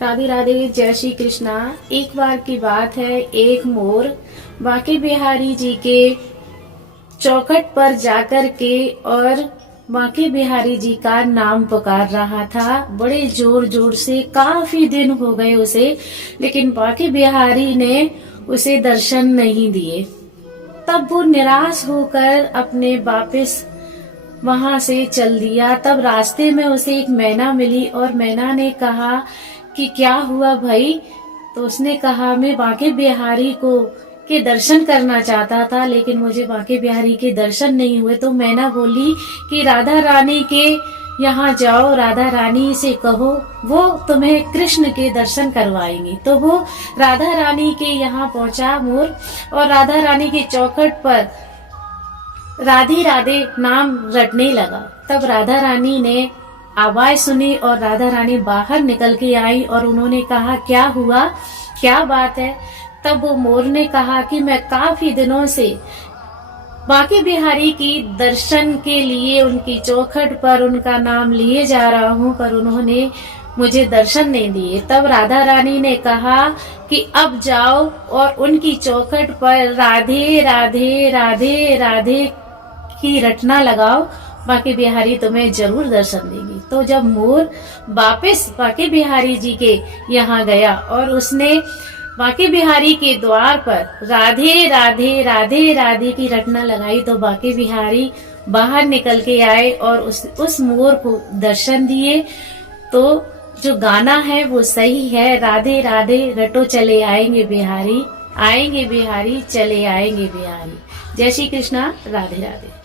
राधे राधे, जय श्री कृष्णा। एक बार की बात है, एक मोर बांके बिहारी जी के चौखट पर जाकर के और बांके बिहारी जी का नाम पुकार रहा था बड़े जोर जोर से। काफी दिन हो गए उसे, लेकिन बांके बिहारी ने उसे दर्शन नहीं दिए। तब वो निराश होकर अपने वापस वहां से चल दिया। तब रास्ते में उसे एक मैना मिली और मैना ने कहा कि क्या हुआ भाई? तो उसने कहा, मैं बांके बिहारी को के दर्शन करना चाहता था, लेकिन मुझे बांके बिहारी के दर्शन नहीं हुए। तो मैना बोली कि राधा रानी के यहाँ जाओ, राधा रानी से कहो, वो तुम्हें कृष्ण के दर्शन करवाएंगी। तो वो राधा रानी के यहाँ पहुंचा मोर, और राधा रानी के चौखट पर राधे राधे नाम रटने लगा। तब राधा रानी ने आवाज सुनी और राधा रानी बाहर निकल के आई और उन्होंने कहा, क्या हुआ, क्या बात है? तब वो मोर ने कहा कि मैं काफी दिनों से बांके बिहारी की दर्शन के लिए उनकी चौखट पर उनका नाम लिए जा रहा हूँ, पर उन्होंने मुझे दर्शन नहीं दिए। तब राधा रानी ने कहा कि अब जाओ और उनकी चौखट पर राधे राधे राधे राधे की रटना लगाओ, बांके बिहारी तुम्हें जरूर दर्शन देंगी। तो जब मोर वापस बांके बिहारी जी के यहाँ गया और उसने बांके बिहारी के द्वार पर राधे राधे राधे राधे की रटना लगाई, तो बांके बिहारी बाहर निकल के आए और उस मोर को दर्शन दिए। तो जो गाना है वो सही है, राधे राधे रटो चले आएंगे बिहारी, आएंगे बिहारी चले आएंगे बिहारी। जय श्री कृष्णा, राधे राधे।